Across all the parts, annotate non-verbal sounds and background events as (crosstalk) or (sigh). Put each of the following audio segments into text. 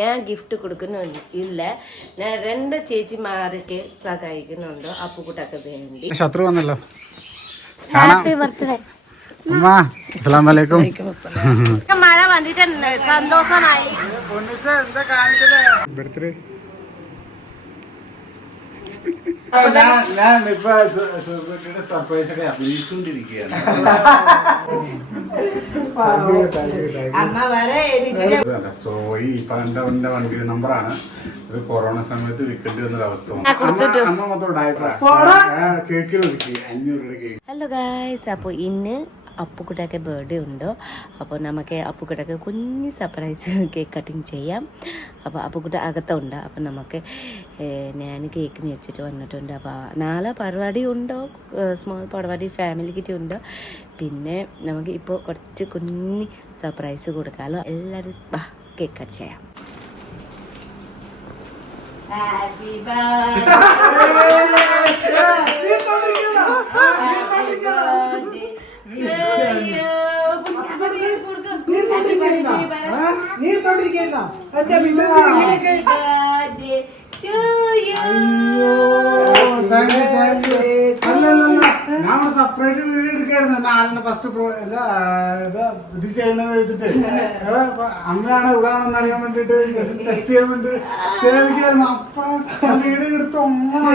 ഞാൻ ഗിഫ്റ്റ് കൊടുക്കുന്നുണ്ട്. ഇല്ല. ഞാൻ രണ്ട് ചേച്ചിമാർക്ക് സഹായിക്കുന്നുണ്ട്. അപ്പുകുട്ടൊക്കെ വേണ്ടി. ശത്രു വന്നല്ലോ. ഹാപ്പി മഴ വന്നിട്ട് സന്തോഷമായി. ബർത്ത്ഡേ ഞാൻ ഇപ്പൊ സർപ്രൈസ് ഒക്കെ അഭിനയിച്ചുകൊണ്ടിരിക്കുകയാണ്. അമ്മ വരെ എനിക്ക് സോ ഈ പണ്ട വണ്ട വണ്ടി നമ്പറാണ്. ഇത് കൊറോണ സമയത്ത് വിൽക്കേണ്ടി വന്നൊരു അവസ്ഥ വന്നു. അമ്മ മൊത്തം കേക്കിൽ ഒതുക്കി. അഞ്ഞൂറ് രൂപയുടെ കേക്ക് ഹലോ ഗായ്സ് അപ്പോൾ ഇന്ന് അപ്പുക്കുട്ടൊക്കെ ബർത്ത്ഡേ ഉണ്ടോ? അപ്പോൾ നമുക്ക് അപ്പുക്കുട്ടൊക്കെ കുഞ്ഞ് സർപ്രൈസ് കേക്ക് കട്ടിങ് ചെയ്യാം. അപ്പോൾ അപ്പുക്കുട്ട അകത്തുണ്ട്. അപ്പോൾ നമുക്ക് ഞാൻ കേക്ക് മേടിച്ചിട്ട് വന്നിട്ടുണ്ട്. അപ്പോൾ നാളെ പരിപാടി ഉണ്ടോ? സ്മോൾ പരിപാടി ഫാമിലി കിറ്റ് ഉണ്ട്. പിന്നെ നമുക്ക് ഇപ്പോൾ കുറച്ച് കുഞ്ഞ് സർപ്രൈസ് കൊടുക്കാമല്ലോ. എല്ലാവരും വാ കേക്ക് കട്ട് ചെയ്യാം. ഹാപ്പി നീ എടുത്തോണ്ടിരിക്കുന്ന എന്റെ പിന്നെ അല്ലല്ല. ഞാൻ സെപ്പറേറ്റ് വീഡിയോ എടുക്കായിരുന്നു. നാലിന് ഫസ്റ്റ് ഇത് ചെയ്യണത് വെച്ചിട്ട്. അങ്ങനെയാണ് ഇവിടാണെന്ന് അറിയാൻ വേണ്ടിട്ട് ടെസ്റ്റ് ചെയ്യാൻ വേണ്ടി ചെയ്യിക്കായിരുന്നു അപ്പൊ വീഡിയോ എടുത്ത് ഒന്നും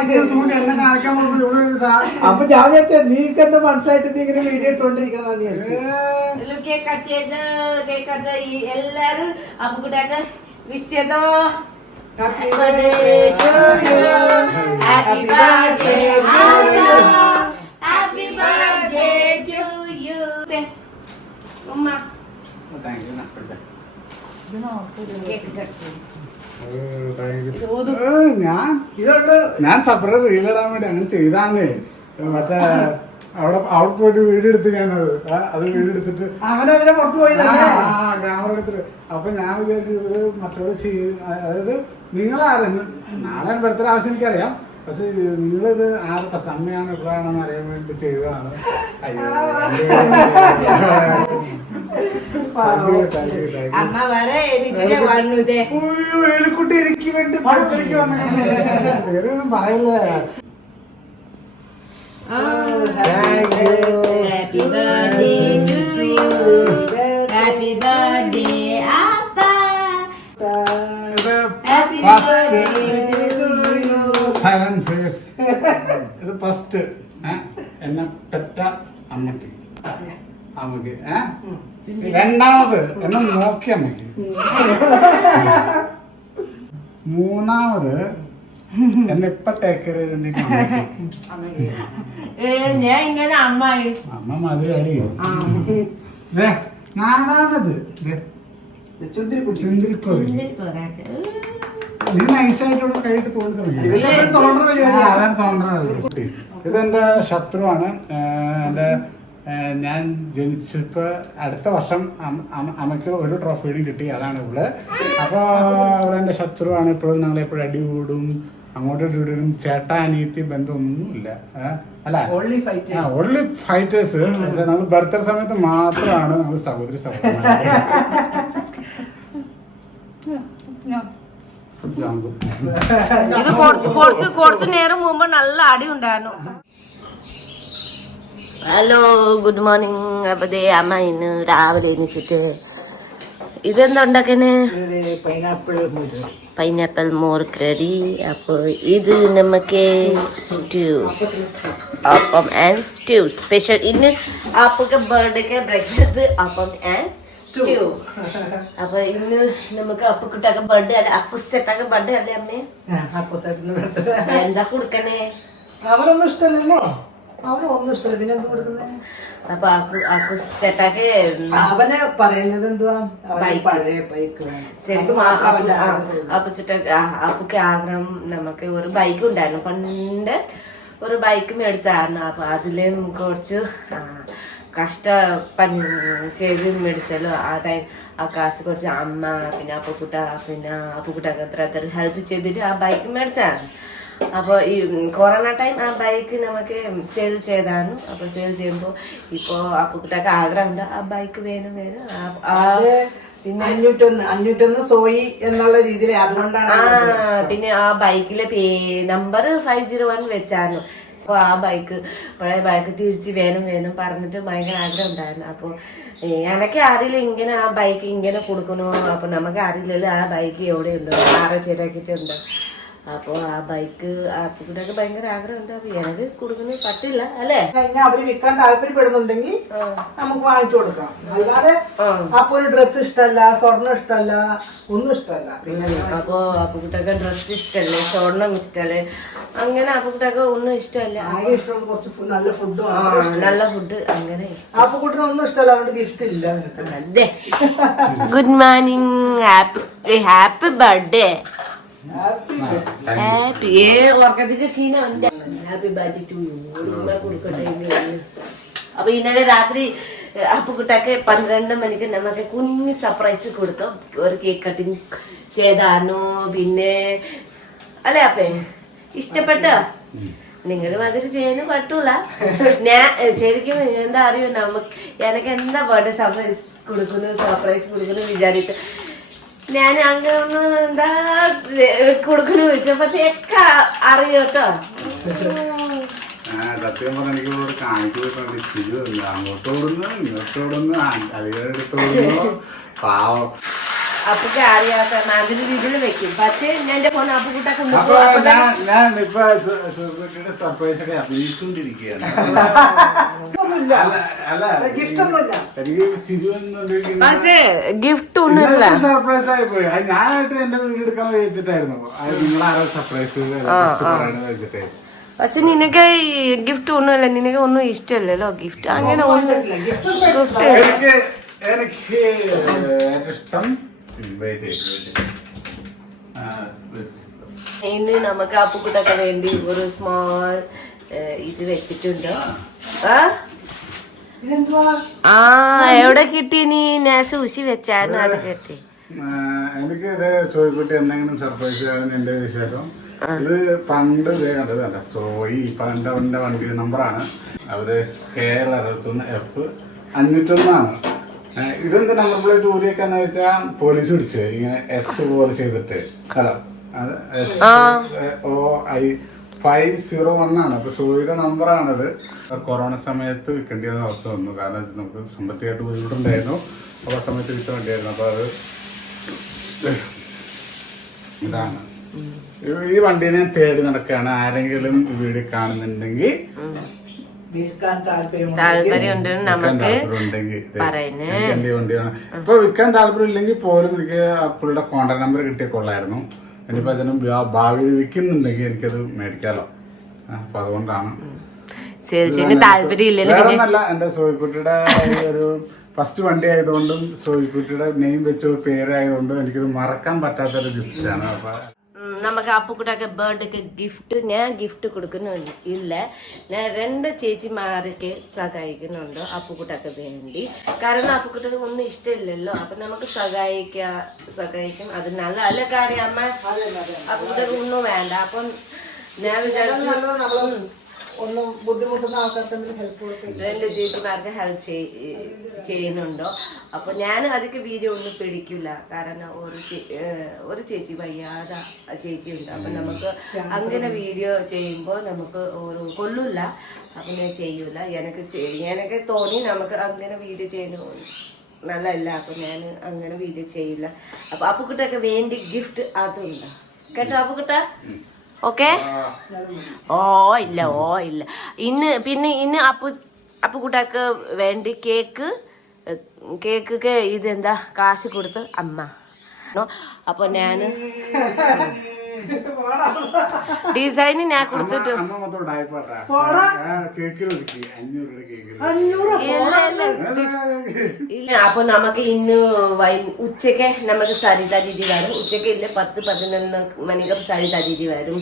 എന്നെ കാണിക്കാൻ പോകുന്നത് ഇവിടെ അപ്പൊ ഞാൻ വിചാരിച്ച നീക്കെന്താ മനസ്സിലായിട്ട് നീ ഇങ്ങനെ വീഡിയോ എടുത്തോണ്ടിരിക്കണം വിചാരിച്ചു. ഏ, കേക്ക് കട്ട് ചെയ്ത് കേക്ക് കട്ട് ചെയ്ത് എല്ലാരും അപ്പുകുട്ടൊക്കെ വിഷ് ചെയ്തോ? Happy birthday to you. Happy birthday to you. ഞാൻ? ഞാൻ സെപ്പറേറ്റ് റീലിടാൻ വേണ്ടി അങ്ങനെ ചെയ്താന്നേ. മറ്റേ അവിടെ അവിടെ പോയിട്ട് വീഡിയോ എടുത്ത് ഞാനത്. അത് വീഡിയോ എടുത്തിട്ട് അങ്ങനെ പുറത്തു പോയി ക്യാമറ എടുത്തിട്ട്. അപ്പൊ ഞാൻ വിചാരിച്ചു മറ്റോട് ചെയ്യും. അതായത് നിങ്ങളാരും? നാളെ ബർത്ത്ഡേ ആവശ്യം എനിക്കറിയാം. പക്ഷെ നിങ്ങളിത് ആരുടെ സമയമാണ് എപ്പോഴാണെന്ന് അറിയാൻ വേണ്ടി ചെയ്തതാണ്. അമ്മ വരെ എലിക്കുട്ടി എനിക്ക് വേണ്ടി പടത്തിലേക്ക് വന്നേക്കുന്നു. വേറെയൊന്നും പറയില്ലേ. Happy birthday ഫസ്റ്റ് എന്നെ പെറ്റ അമ്മയ്ക്ക് അമ്മയ്ക്ക്? രണ്ടാമത് എന്നെ നോക്കി അമ്മയ്ക്ക്. മൂന്നാമത് എന്നെ ഇപ്പൊ ടേക്ക് കെയർ ഏ, ഞാൻ ഇങ്ങനെ അമ്മായി അമ്മ മധുര അടി. ദേ, നാലാമത് ദേ, നീ നൈസായിട്ട് ഇവിടെ കൈയിട്ട് തോന്നി ഇതിന്റെ ശത്രുവാണ്. എന്റെ ഞാൻ ജനിച്ചപ്പോ അടുത്ത വർഷം അമ്മയ്ക്ക് ഒരു ട്രോഫിയും കിട്ടി. അതാണ് ഇവൾ. അപ്പൊ ഇവിടെ എന്റെ ശത്രുവാണ്. ഇപ്പോഴും ഞങ്ങൾ എപ്പോഴും അടി കൂടും. അങ്ങോട്ടും ഇങ്ങോട്ടും ചേട്ട അനിയത്തി ബന്ധമൊന്നുമില്ല. അല്ല. ഓൺലി ഫൈറ്റേഴ്സ് നമ്മൾ ബർത്ത് സമയത്ത് മാത്രമാണ് നമ്മൾ സഹോദരി സഹോദരന്മാര്. (laughs) ഇത് കുറച്ച് കുറച്ച് കുറച്ച് നേരം മുമ്പ് നല്ല അടി ഉണ്ടായിരുന്നു. ഹലോ ഗുഡ് മോർണിംഗ് അപ്പതേ അമ്മ ഇന്ന് രാവിലെ എണീച്ചിട്ട് ഇതെന്താ ഉണ്ടാക്കണേ? പൈനാപ്പിൾ പൈനാപ്പിൾ കറി. അപ്പോൾ ഇത് നമുക്ക് സ്റ്റ്യൂ അപ്പം ആൻഡ് സ്റ്റ്യൂ സ്പെഷ്യൽ ഇന്ന് അപ്പൊക്കെ ബർത്ത്ഡേക്ക് ബ്രേക്ക്ഫാസ്റ്റ് അപ്പം ആൻഡ് സ്റ്റ്യൂ അപ്പൊ ഇന്ന് നമുക്ക് അപ്പ അപ്പക്കുട്ടൊക്കെ ബർത്ത്ഡേ അല്ല? അക്കുസെട്ടൊക്കെ ബർത്ത്ഡേ അല്ലേ അമ്മേ? എന്താ കൊടുക്കണേ? അവരൊന്നും ഇഷ്ടമല്ലോ അവരൊന്നും ഇഷ്ടമല്ല. പിന്നെ എന്ത് കൊടുക്കുന്നത് അപ്പൊ അക്കു അക്കുസെട്ടൊക്കെ അവന് പറയുന്നത് എന്തുവാ. പഴയ ബൈക്ക്. ശരിക്കും. അപ്പച്ചിട്ട് അപ്പൊക്കെ ആഗ്രഹം നമുക്ക് ഒരു ബൈക്ക് ഉണ്ടായിരുന്നു. പണ്ട് ഒരു ബൈക്ക് മേടിച്ചായിരുന്നു. അപ്പൊ അതിലും കുറച്ച് ആ, കഷ്ട പണി ചെയ്ത് മേടിച്ചാലോ ആ ടൈം ആ കാശ് കുറച്ച് അമ്മ പിന്നെ അപ്പക്കുട്ട പിന്നെ അപ്പുക്കുട്ടൊക്കെ ബ്രദർ ഹെൽപ്പ് ചെയ്തിട്ട് ആ ബൈക്ക് മേടിച്ചാണ് അപ്പോൾ ഈ കൊറോണ ടൈം ആ ബൈക്ക് നമുക്ക് സെയിൽ ചെയ്താണ്. അപ്പോൾ സെയിൽ ചെയ്യുമ്പോൾ ഇപ്പോൾ അപ്പുക്കുട്ടൊക്കെ ആഗ്രഹമുണ്ട്. ആ ബൈക്ക് വേണം വേണം. ആ- ആ അഞ്ഞൂറ്റൊന്ന് അഞ്ഞൂറ്റൊന്ന് സോയി എന്നുള്ള രീതിയിൽ അതുകൊണ്ടാണ് പിന്നെ ആ ബൈക്കിലെ പേ നമ്പർ ഫൈവ് ജീറോ വൺ വെച്ചായിരുന്നു. അപ്പൊ ആ ബൈക്ക് പഴയ ബൈക്ക് തിരിച്ച് വേണം വേണം പറഞ്ഞിട്ട് ഭയങ്കര ആഗ്രഹം ഉണ്ടായിരുന്നു. അപ്പോൾ എനക്ക് അറിയില്ല ഇങ്ങനെ ആ ബൈക്ക് ഇങ്ങനെ കൊടുക്കണോ? അപ്പൊ നമുക്ക് അറിയില്ലല്ലോ ആ ബൈക്ക് എവിടെയുണ്ടോ? ആറ് ശരിയാക്കിയിട്ടുണ്ട് അപ്പോൾ ആ ബൈക്ക് ആപ്പിക്കൂടെയൊക്കെ ഭയങ്കര ആഗ്രഹമുണ്ട് അപ്പൊ എനിക്ക് കൊടുക്കുന്നത് പറ്റില്ല അല്ലേ? അവർ വിൽക്കാൻ താല്പര്യപ്പെടുന്നുണ്ടെങ്കിൽ നമുക്ക് വാങ്ങിച്ചു കൊടുക്കാം അല്ലാതെ അപ്പൊ ഒരു ഡ്രസ് ഇഷ്ടമല്ല സ്വർണം ഇഷ്ടമല്ല ഒന്നും ഇഷ്ടമല്ല പിന്നെ അപ്പോ അപ്പുകുട്ടൊക്കെ ഡ്രസ് ഇഷ്ടമല്ലേ സ്വർണം ഇഷ്ടമല്ലേ അങ്ങനെ അപ്പുകുട്ടൊക്കെ ഒന്നും ഇഷ്ടമല്ല ഇഷ്ടം കുറച്ച് ഫുഡ് നല്ല ഫുഡും ആ നല്ല ഫുഡ് അങ്ങനെ ഇഷ്ടം. അപ്പൊ ഒന്നും ഇഷ്ടമല്ല അതുകൊണ്ട് ഗിഫ്റ്റ് ഇല്ല അതെ. Good morning happy happy birthday happy ഏ സീന ഹാപ്പി ടു കൊടുക്കട്ടെ. അപ്പൊ ഇന്നലെ രാത്രി അപ്പുകുട്ടൊക്കെ പന്ത്രണ്ട് മണിക്ക് നമുക്ക് കുഞ്ഞു സർപ്രൈസ് കൊടുത്തു. ഒരു കേക്ക് കട്ടിങ് ചെയ്തായിരുന്നു പിന്നെ അല്ലേ അപ്പേ? ഇഷ്ടപ്പെട്ടോ? നിങ്ങൾ മാതിരി ചെയ്യാനും പറ്റൂല. ഞാൻ ശരിക്കും എന്താ അറിയോ നമുക്ക് എനിക്ക് എന്താ ബർത്ത്ഡേ സർപ്രൈസ് കൊടുക്കുന്നു സർപ്രൈസ് കൊടുക്കുന്നു വിചാരിച്ചു ഞാൻ അങ്ങനെ ഒന്ന് എന്താ കൊടുക്കണ കൊടുക്കുന്നു വെച്ചപ്പോഴത്തേക്ക് അറിയോ കേട്ടോ സത്യം പറഞ്ഞ എനിക്ക് ഇവിടെ കാണിച്ചു കൊടുക്കാൻ ശരിയല്ല അങ്ങോട്ട് ഓടുന്നു ഇങ്ങോട്ട് ഓടുന്നു അധികം (laughs) പാവം. അപ്പൊക്കെ അറിയാത്ത അതിന് ഇതിൽ വെക്കും. പക്ഷേ ഞാൻ എന്റെ ഫോൺ ഇപ്പൊ സുഹൃത്തുക്കളുടെ സർപ്രൈസ് ഒക്കെ പക്ഷേ ഗിഫ്റ്റ് ഒന്നുമില്ല. സർപ്രൈസ് ആയി പോയി. ഞാനായിട്ട് എന്റെ വീട് എടുക്കാൻ വെച്ചിട്ടായിരുന്നു. സർപ്രൈസ് പക്ഷെ നിനക്ക് ഗിഫ്റ്റ് ഒന്നുമില്ല. നിനക്ക് ഒന്നും ഇഷ്ടമല്ലല്ലോ ഗിഫ്റ്റ്. അങ്ങനെ ഒന്നും ഗിഫ്റ്റ് എനിക്ക് എനിക്ക് ഇഷ്ടം ഇന്ന് നമുക്ക് അപ്പുക്കുട്ടൊക്കെ വേണ്ടി ഒരു സ്മോൾ ഇത് വെച്ചിട്ടുണ്ട്. ആ? എവിടെ കിട്ടി നീ? ഞാൻ സൂശി വെച്ചായിരുന്നു അത് കിട്ടി. എനിക്ക് ഇത് സോയിക്കുട്ടി എന്തെങ്കിലും സർപ്രൈസ് ആണ് എന്റെ വിശേഷം. ഇത് പണ്ട് ഇതേ കണ്ടതല്ല കണ്ട? സോയി പണ്ട് അവന്റെ വണ്ടി നമ്പറാണ് അത് കെ എൽ അറുപത്തൊന്ന് എഫ് അഞ്ഞൂറ്റൊന്നാണ്. ഏഹ് നമ്മളെ നമ്പർ ഒക്കെ ഊരിയൊക്കെന്ന് വെച്ചാൽ പോലീസ് പിടിച്ച് ഇങ്ങനെ എസ് പോലെ ചെയ്തിട്ട്. Hello. O I five zero one ആണ്. അപ്പൊ സോയിയുടെ ആണത്. കൊറോണ സമയത്ത് വിൽക്കേണ്ട അവസ്ഥ വന്നു. കാരണം നമുക്ക് സാമ്പത്തികമായിട്ട് ബുദ്ധിമുട്ടുണ്ടായിരുന്നു. അപ്പൊ ആ സമയത്ത് വിറ്റ വേണ്ടിയായിരുന്നു. അപ്പൊ അത് ഇതാണ്. ഈ- ഈ വണ്ടീനെ തേടി നടക്കുകയാണ് ആരെങ്കിലും വീട് കാണുന്നുണ്ടെങ്കിൽ വിൽക്കാൻ താല്പര്യമുണ്ട് താല്പര്യമുണ്ട് നമുക്ക് ഇപ്പൊ വിൽക്കാൻ താല്പര്യം ഇല്ലെങ്കിൽ പോലും എനിക്ക് ആ കോണ്ടാക്ട് നമ്പർ കിട്ടിയ കൊള്ളായിരുന്നു. ഇനിയിപ്പോ അതിനും ഭാവി വിൽക്കുന്നുണ്ടെങ്കിൽ എനിക്കത് മേടിക്കാലോ. അപ്പൊ അതുകൊണ്ടാണ്. താല്പര്യം ഇല്ലല്ലോ ഒന്നല്ല എന്റെ സോയിക്കുട്ടിയുടെ ഒരു ഫസ്റ്റ് വണ്ടി ആയതുകൊണ്ടും സോയിക്കുട്ടിയുടെ നെയിം വെച്ച ഒരു പേരായതുകൊണ്ടും എനിക്കത് മറക്കാൻ പറ്റാത്തൊരു ഗിഫ്റ്റാണ് അപ്പൊ നമുക്ക് അപ്പുക്കുട്ടൊക്കെ ബർത്ത്ഡേക്ക് ഗിഫ്റ്റ് ഞാൻ ഗിഫ്റ്റ് കൊടുക്കുന്നുണ്ട്. ഇല്ല. ഞാൻ രണ്ട് ചേച്ചിമാർക്ക് സഹായിക്കുന്നുണ്ട് അപ്പുക്കുട്ടൊക്കെ വേണ്ടി. കാരണം അപ്പുക്കുട്ടൊക്കെ ഒന്നും ഇഷ്ടമില്ലല്ലോ. അപ്പൊ നമുക്ക് സഹായിക്കുക സഹായിക്കും. അത് നല്ല നല്ല കാര്യം അമ്മ അപ്പുക്കുട്ടൊക്കെ ഒന്നും വേണ്ട. അപ്പം ഞാൻ വിചാരിച്ചു ഒന്നും ബുദ്ധിമുട്ടുന്ന ആൾക്കാർക്ക് എന്തെങ്കിലും ഹെൽപ്പ് കൊടുക്കും രണ്ട് ചേച്ചിമാർക്ക് ഹെൽപ്പ് ചെയ്യുന്നുണ്ടോ? അപ്പൊ ഞാൻ അതൊക്കെ വീഡിയോ ഒന്നും പിടിക്കില്ല. കാരണം ഒരു ഒരു ചേച്ചി വയ്യാതെ ചേച്ചി ഉണ്ട് അപ്പൊ നമുക്ക് അങ്ങനെ വീഡിയോ ചെയ്യുമ്പോൾ നമുക്ക് ഒരു കൊള്ളില്ല. അപ്പൊ ഞാൻ ചെയ്യൂല. എനിക്ക് എനിക്ക് തോന്നി നമുക്ക് അങ്ങനെ വീഡിയോ ചെയ്യുന്നു നല്ലതല്ല. അപ്പൊ ഞാൻ അങ്ങനെ വീഡിയോ ചെയ്യില്ല. അപ്പൊ അപ്പുക്കുട്ടൊക്കെ വേണ്ടി ഗിഫ്റ്റ് അതുണ്ട്. കേട്ടോ അപ്പുക്കുട്ട? ഓക്കെ? ഓ ഇല്ല ഓ ഇല്ല. ഇന്ന് പിന്നെ ഇന്ന് അപ്പു അപ്പുക്കുട്ടക്ക് വേണ്ടി കേക്ക് കേക്ക് ഇതെന്താ? കാശ് കൊടുത്ത് അമ്മ. അപ്പൊ ഞാൻ ഡിസൈന് ഞാൻ കൊടുത്തിട്ട് അപ്പൊ നമുക്ക് ഇന്ന് ഉച്ചയ്ക്ക് നമുക്ക് സരിത ദീദി വരും. ഉച്ചയ്ക്ക് ഇല്ല പത്ത് പതിനൊന്ന് മണിക്ക് സരിത ദീദി വരും.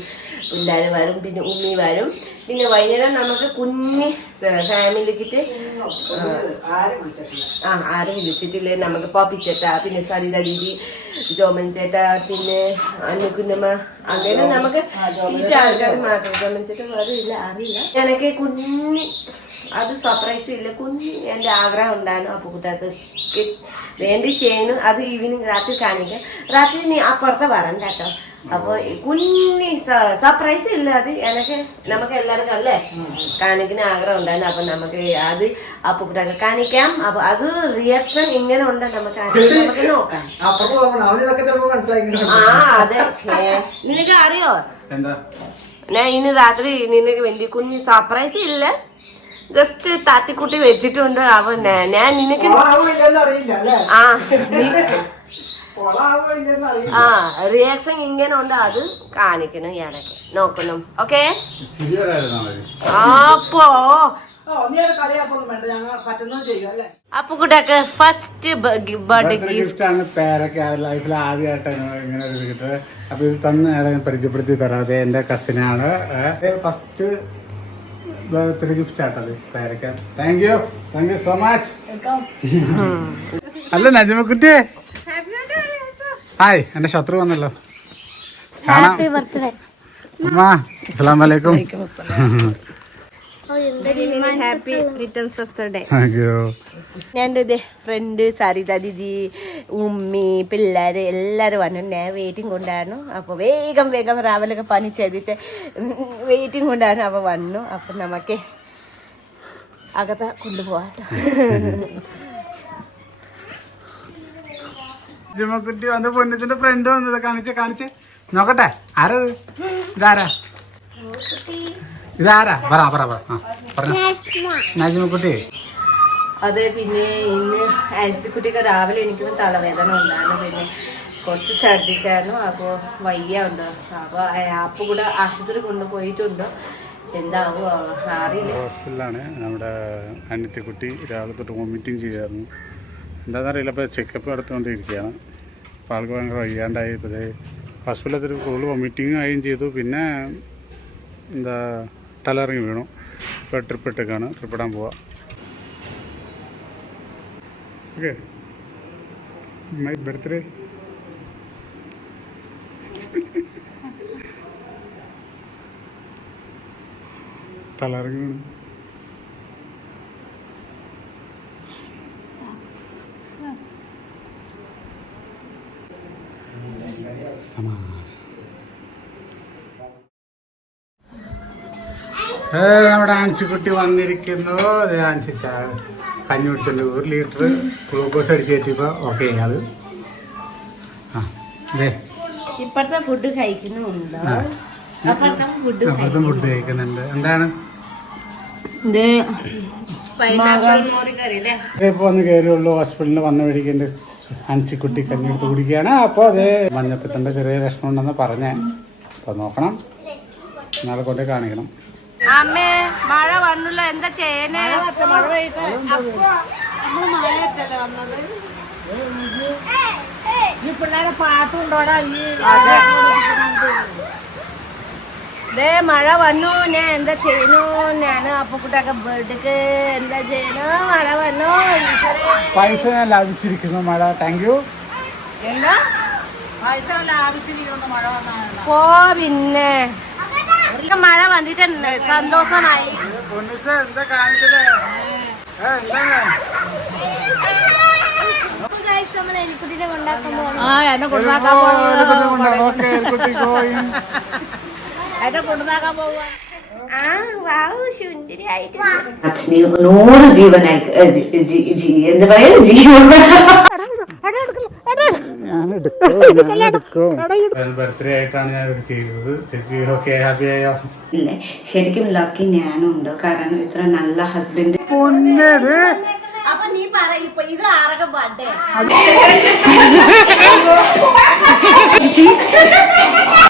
പിള്ളേർ വരും പിന്നെ ഉമ്മി വരും. പിന്നെ വൈകുന്നേരം നമുക്ക് കുഞ്ഞ് ഫാമിലിക്കിട്ട് ആ ആരും വിളിച്ചിട്ടില്ലേ? നമുക്ക് പോപ്പിച്ചേട്ടാ പിന്നെ സരിത ദീദി ജോമൻ ചേട്ടാ പിന്നെ അന്നുകുന്നമ്മ അങ്ങനെ നമുക്ക് ഈ ആൾക്കാർ മാത്രം ജോമൻ ചേട്ടാ അറിയില്ല. അറിയില്ല എനിക്ക് കുഞ്ഞി അത് സർപ്രൈസ് ഇല്ല. കുഞ്ഞി എന്റെ ആഗ്രഹം ഉണ്ടായിരുന്നു അപ്പൊ കുട്ടികൾക്ക് വേണ്ടി ചെയ്യുന്നു. അത് ഈവനിങ് രാത്രി കാണിക്കാം. രാത്രി നീ അപ്പുറത്തെ വരണ്ട കേട്ടോ. അപ്പൊ കുഞ്ഞി സർപ്രൈസ് ഇല്ല അത്. എനിക്ക് നമുക്ക് എല്ലാവർക്കും അല്ലേ? കാണിക്കുന്ന ആഗ്രഹം ഉണ്ടായിരുന്നു. അപ്പൊ നമുക്ക് അത് അപ്പുക്കുട്ടൊക്കെ കാണിക്കാം. അപ്പൊ അത് റിയാക്ഷൻ ഇങ്ങനെ ഉണ്ട്. നമുക്ക് നമുക്ക് നോക്കാം. ആ അതെ. നിനക്ക് അറിയോ? എന്താ? ഞാൻ ഇന്ന് രാത്രി നിനക്ക് വേണ്ടി കുഞ്ഞി സർപ്രൈസ് ഇല്ല. ജസ്റ്റ് താത്തിക്കുട്ടി വെച്ചിട്ടുണ്ട്. അപ്പൊ ഞാൻ- നിനക്ക് ആ (laughs) ആ റിയാക്ഷൻ ഇങ്ങനെ ഉണ്ട് അത് കാണിക്കണം ഞാനൊക്കെ നോക്കണം ഓക്കെ അപ്പോ ഓ നീ ഒരു വേണ്ട ഞങ്ങൾ പറ്റുന്നത് ചെയ്യും അല്ലേ? അപ്പുക്കുട്ടൊക്കെ ഫസ്റ്റ് ബർത്ത്ഡേ ഗിഫ്റ്റ് ആണ് പേരൊക്കെ ലൈഫിൽ ആദ്യമായിട്ടാണ് ഇങ്ങനെ ഒരു കിട്ടുന്നത് അപ്പൊ ഇത് തന്ന ആളെ ഞാൻ പരിചയപ്പെടുത്തി തരാതെ എന്റെ കസിനാണ് ഫസ്റ്റ് ബർത്ത്ഡേ ഗിഫ്റ്റ് ആട്ടത് പേരക്ക. Thank you thank you so much അല്ല നജമക്കുട്ടി ഹായ് എന്റെ ശത്രു വന്നല്ലോ. കാണാം. അമ്മ അസ്സലാം. വലൈക്കും happy returns of the day thank ഞാൻ എന്റെ ഫ്രണ്ട് സരിത ദിദി ഉമ്മി പിള്ളേർ എല്ലാരും വന്നു. ഞാൻ വെയിറ്റിംഗ് കൊണ്ടായിരുന്നു. അപ്പോൾ വേഗം വേഗം രാവിലെ പണി ചെയ്തിട്ട് വെയിറ്റിംഗ് കൊണ്ടായിരുന്നു അപ്പോൾ വന്നു. അപ്പം നമുക്ക് അകത്ത കൊണ്ടുപോകാട്ടോ (laughs) ജമക്കുട്ടി വന്ന് പൊന്നിച്ചന്റെ ഫ്രണ്ട് വന്നത്. കാണിച്ച് കാണിച്ച്. നോക്കട്ടെ ആരാ ഇത്? ഇതാരാ? ഇതാരാ? പറ പറ പറ. പറഞ്ഞു. ജിമ്മക്കുട്ടി അതെ പിന്നെ ഇന്ന് ആൻസിക്കുട്ടിക്ക് രാവിലെ എനിക്ക് തലവേദന ഉണ്ടായിരുന്നു. പിന്നെ കുറച്ച് ഛർദ്ദിച്ചായിരുന്നു. അപ്പോൾ വയ്യ ഉണ്ട്? അപ്പോൾ ആപ്പ് കൂടെ ആശുപത്രി കൊണ്ടുപോയിട്ടുണ്ട്. എന്താവോ അറിയില്ല. ഹോസ്പിറ്റലിലാണ് നമ്മുടെ അനിത്യക്കുട്ടി രാവിലെ തൊട്ട് വോമിറ്റിംഗ് ചെയ്യായിരുന്നു. എന്താണെന്നറിയില്ല ഇപ്പോൾ ചെക്കപ്പ് നടത്തുകൊണ്ടിരിക്കുകയാണ് അപ്പോൾ ആൾക്ക് ഭയങ്കര വയ്യാണ്ടായി. ഇപ്പോൾ ഹോസ്പിറ്റലിൽ ഒരു ഫുൾ വൊമിറ്റിംഗ് ആയും ചെയ്തു. പിന്നെ എന്താ തലറിങ്ങി വീണു. ഇപ്പോൾ ട്രിപ്പ് ഇട്ടേക്കാണ്. ട്രിപ്പ് ഇടാൻ പോവാം. ഓക്കെ മൈ ബർത്ത്ഡേ തലറിങ്ങി വീണു. ഏ, നമ്മുടെ ആൻസിക്കുട്ടി വന്നിരിക്കുന്നു. ആൻസി കഞ്ഞി കുടിച്ചിട്ടുണ്ട് ഒരു ലിറ്റർ ഗ്ലൂക്കോസ് അടിച്ച് കയറ്റിയപ്പോൾ ഓക്കെ അത്. ആ അതെ ഇപ്പോഴത്തെ ഫുഡ് കഴിക്കുന്നുണ്ടോ? അപ്പുറത്തും ഫുഡ് കഴിക്കുന്നുണ്ട്. എന്താണ്? അല്ലേ ഇപ്പോൾ വന്ന് കയറിയുള്ളൂ ഹോസ്പിറ്റലിൽ വന്ന വഴിക്ക് ആൻസിക്കുട്ടി കഞ്ഞി എടുത്ത് കുടിക്കുകയാണ്. അപ്പോൾ അത് മഞ്ഞപ്പിത്തന്റെ ചെറിയ ലക്ഷണം ഉണ്ടെന്ന് പറഞ്ഞേ അപ്പൊ നോക്കണം. നാളെ കൊണ്ടേ കാണിക്കണം. അമ്മേ മഴ വന്നില്ല. എന്താ ചെയ്യണേ ഈ പിള്ളേരെ പാട്ടുണ്ടോടാ? ഈ ദേ മഴ വന്നു. ഞാൻ എന്താ ചെയ്യുന്നു? ഞാൻ അപ്പക്കുട്ടൊക്കെ ബേർഡേക്ക് എന്താ ചെയ്യുന്നു? മഴ വന്നു. പൈസ ഞാൻ ലാഭിച്ചിരിക്കുന്നു മഴ. താങ്ക് യു എന്താ? പൈസ ലാഭിച്ചിരിക്കുന്നു മഴ പോ പിന്നെ. മഴ വന്നിട്ടുണ്ട്. സന്തോഷമായി. ആ എന്നെ കൊണ്ടുനാക്കാൻ (laughs) നൂറ് ജീവനായി എന്താ പറയാ? ജീവൻ. ബർത്ത്ഡേ ആയിട്ടാണ് ഞാൻ ഇത് ചെയ്തത്. ചേച്ചി ഓക്കെ ഹാപ്പി ആയോ? ഇല്ലേ? ശരിക്കും ലക്കി ഞാനും ഉണ്ട്. കാരണം ഇത്ര നല്ല ഹസ്ബൻഡ് അപ്പൊ നീ പറ ഇപ്പൊ ഇത് ആരൊക്കെ ബർത്ത്ഡേ (laughs)